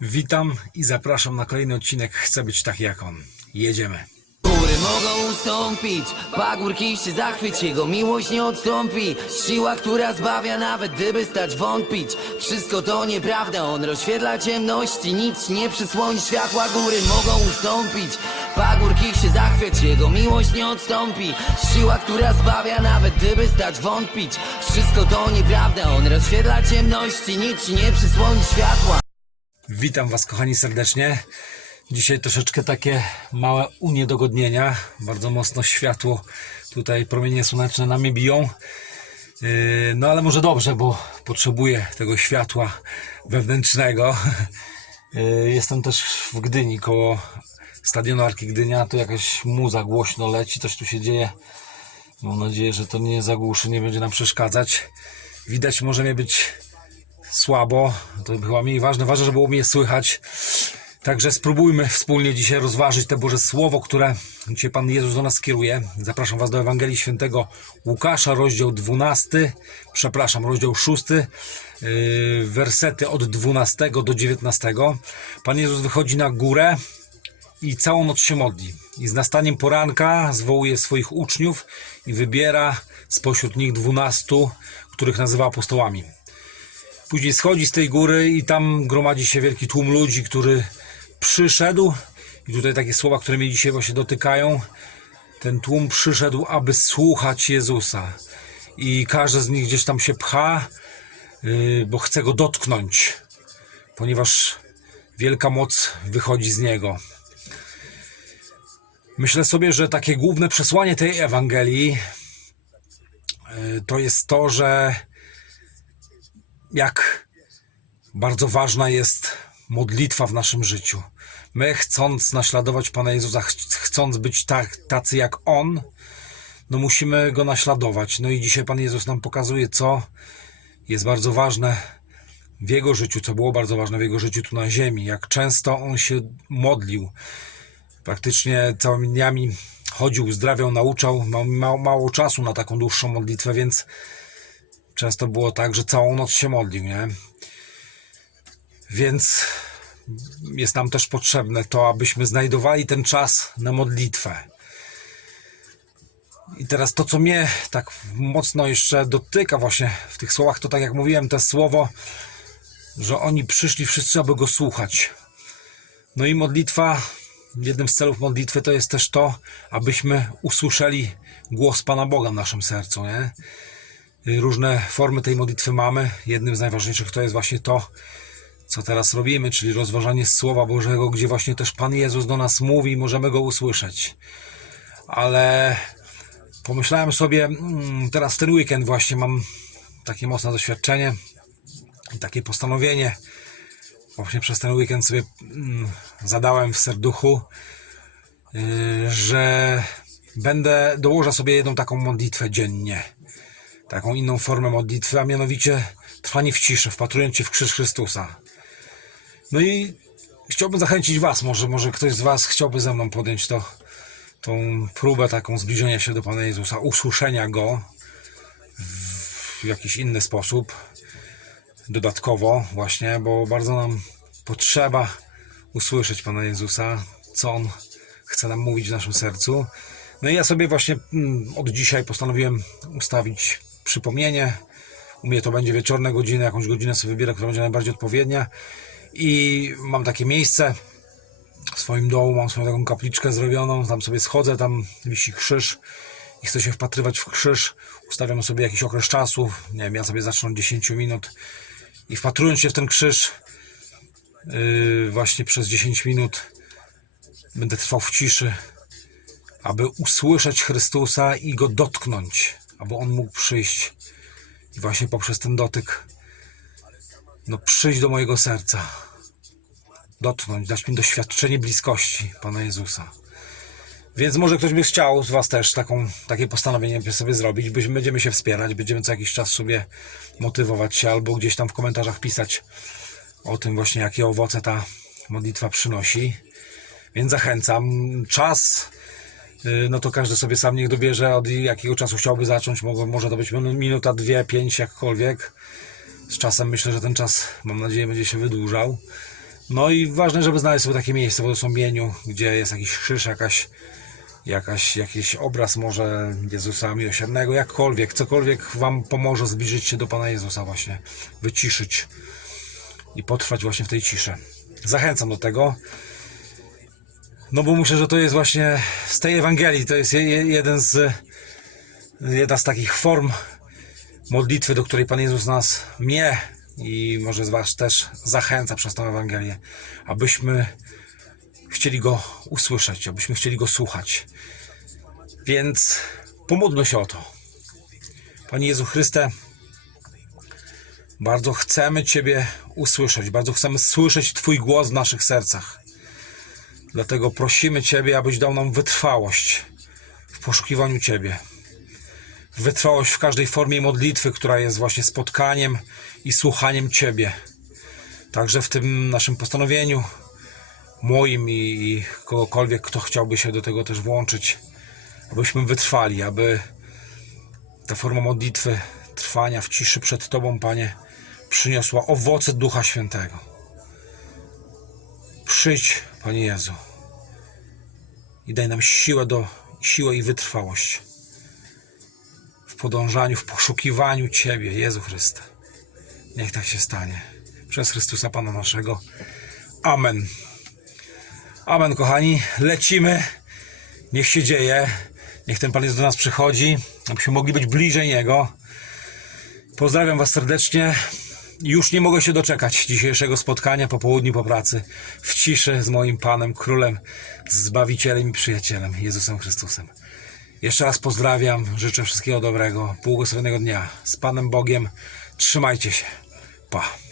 Witam i zapraszam na kolejny odcinek Chcę być tak jak on. Jedziemy. Góry mogą ustąpić, pagórki się zachwyć, jego miłość nie odstąpi. Siła, która zbawia, nawet gdyby stać wątpić. Wszystko to nieprawda, on rozświetla ciemności, nic nie przysłoni światła. Góry mogą ustąpić, pagórki się zachwyć, jego miłość nie odstąpi. Siła, która zbawia, nawet gdyby stać wątpić. Wszystko to nieprawda, on rozświetla ciemności, nic nie przysłoni światła. Witam Was kochani serdecznie. Dzisiaj troszeczkę takie małe uniedogodnienia. Bardzo mocno światło tutaj promienie słoneczne na mnie biją. Yy, No ale może dobrze, bo potrzebuję tego światła wewnętrznego. Yy, Jestem też w Gdyni koło stadionu Arki Gdynia. Tu jakaś muza głośno leci, coś tu się dzieje. Mam nadzieję, że to nie zagłuszy, nie będzie nam przeszkadzać. Widać może mnie być słabo, to chyba mniej ważne. Ważne, żeby było mnie słychać. Także spróbujmy wspólnie dzisiaj rozważyć te Boże Słowo, które dzisiaj Pan Jezus do nas kieruje. Zapraszam Was do Ewangelii Świętego Łukasza, rozdział 12, przepraszam, rozdział 6, yy, wersety od 12 do 19. Pan Jezus wychodzi na górę i całą noc się modli. I z nastaniem poranka zwołuje swoich uczniów i wybiera spośród nich dwunastu, których nazywa apostołami. Później schodzi z tej góry i tam gromadzi się wielki tłum ludzi, który przyszedł. I tutaj takie słowa, które mnie dzisiaj właśnie dotykają. Ten tłum przyszedł, aby słuchać Jezusa. I każdy z nich gdzieś tam się pcha, yy, bo chce go dotknąć, ponieważ wielka moc wychodzi z niego. Myślę sobie, że takie główne przesłanie tej Ewangelii yy, to jest to, że jak bardzo ważna jest modlitwa w naszym życiu. My, chcąc naśladować Pana Jezusa, ch- chcąc być tak, tacy jak On, no musimy Go naśladować. No i dzisiaj Pan Jezus nam pokazuje, co jest bardzo ważne w Jego życiu, co było bardzo ważne w Jego życiu tu na ziemi. Jak często On się modlił. Praktycznie całymi dniami chodził, uzdrawiał, nauczał. Miał mało czasu na taką dłuższą modlitwę, więc często było tak, że całą noc się modlił, nie? Więc jest nam też potrzebne to, abyśmy znajdowali ten czas na modlitwę. I teraz to, co mnie tak mocno jeszcze dotyka właśnie w tych słowach, to tak jak mówiłem, to słowo, że oni przyszli wszyscy, aby go słuchać. No i modlitwa, jednym z celów modlitwy to jest też to, abyśmy usłyszeli głos Pana Boga w naszym sercu, nie? Różne formy tej modlitwy mamy. Jednym z najważniejszych to jest właśnie to, co teraz robimy, czyli rozważanie Słowa Bożego, gdzie właśnie też Pan Jezus do nas mówi i możemy Go usłyszeć. Ale pomyślałem sobie, mm, teraz ten weekend właśnie mam takie mocne doświadczenie takie postanowienie. Właśnie przez ten weekend sobie mm, zadałem w serduchu, yy, że będę, dołożę sobie jedną taką modlitwę dziennie taką inną formę modlitwy, a mianowicie trwanie w ciszy, wpatrując się w krzyż Chrystusa. No i chciałbym zachęcić Was, może, może ktoś z Was chciałby ze mną podjąć to, tą próbę taką zbliżenia się do Pana Jezusa, usłyszenia Go w jakiś inny sposób, dodatkowo właśnie, bo bardzo nam potrzeba usłyszeć Pana Jezusa, co On chce nam mówić w naszym sercu. No i ja sobie właśnie mm, od dzisiaj postanowiłem ustawić przypomnienie. U mnie to będzie wieczorne godziny, jakąś godzinę sobie wybierę, która będzie najbardziej odpowiednia. I mam takie miejsce w swoim domu, mam swoją taką kapliczkę zrobioną, tam sobie schodzę, tam wisi krzyż i chcę się wpatrywać w krzyż. Ustawiam sobie jakiś okres czasu, nie wiem, ja sobie zacznę od 10 minut i wpatrując się w ten krzyż yy, właśnie przez 10 minut będę trwał w ciszy, aby usłyszeć Chrystusa i go dotknąć, aby on mógł przyjść i właśnie poprzez ten dotyk no przyjść do mojego serca, dotknąć, dać mi doświadczenie bliskości Pana Jezusa. Więc może ktoś by chciał z Was też taką, takie postanowienie sobie zrobić, będziemy się wspierać, będziemy co jakiś czas sobie motywować się albo gdzieś tam w komentarzach pisać o tym właśnie, jakie owoce ta modlitwa przynosi. Więc zachęcam. Czas no to każdy sobie sam niech dobierze od jakiego czasu chciałby zacząć. Może to być minu- minuta, dwie, pięć, jakkolwiek. Z czasem myślę, że ten czas, mam nadzieję, będzie się wydłużał. No i ważne, żeby znaleźć sobie takie miejsce w odosobnieniu, gdzie jest jakiś krzyż, jakaś, jakaś, jakiś obraz może Jezusa miłosiernego, jakkolwiek, cokolwiek Wam pomoże zbliżyć się do Pana Jezusa właśnie, wyciszyć i potrwać właśnie w tej ciszy. Zachęcam do tego. No bo myślę, że to jest właśnie z tej Ewangelii, to jest je- je- jeden z, jedna z takich form modlitwy, do której Pan Jezus nas mnie i może z Was też zachęca przez tę Ewangelię, abyśmy chcieli Go usłyszeć, abyśmy chcieli Go słuchać. Więc pomódlmy się o to. Panie Jezu Chryste, bardzo chcemy Ciebie usłyszeć, bardzo chcemy słyszeć Twój głos w naszych sercach. Dlatego prosimy Ciebie, abyś dał nam wytrwałość w poszukiwaniu Ciebie. Wytrwałość w każdej formie modlitwy, która jest właśnie spotkaniem i słuchaniem Ciebie. Także w tym naszym postanowieniu, moim i, i kogokolwiek, kto chciałby się do tego też włączyć, abyśmy wytrwali, aby ta forma modlitwy, trwania w ciszy przed Tobą, Panie, przyniosła owoce Ducha Świętego. Przyjdź, Panie Jezu, i daj nam siłę, do, siłę i wytrwałość w podążaniu, w poszukiwaniu Ciebie, Jezu Chryste. Niech tak się stanie. Przez Chrystusa Pana naszego. Amen. Amen, kochani. Lecimy. Niech się dzieje. Niech ten Pan Jezus do nas przychodzi, abyśmy mogli być bliżej Niego. Pozdrawiam Was serdecznie. Już nie mogę się doczekać dzisiejszego spotkania po południu po pracy w ciszy z moim Panem, Królem, Zbawicielem i Przyjacielem, Jezusem Chrystusem. Jeszcze raz pozdrawiam, życzę wszystkiego dobrego, błogosławionego dnia z Panem Bogiem. Trzymajcie się. Pa.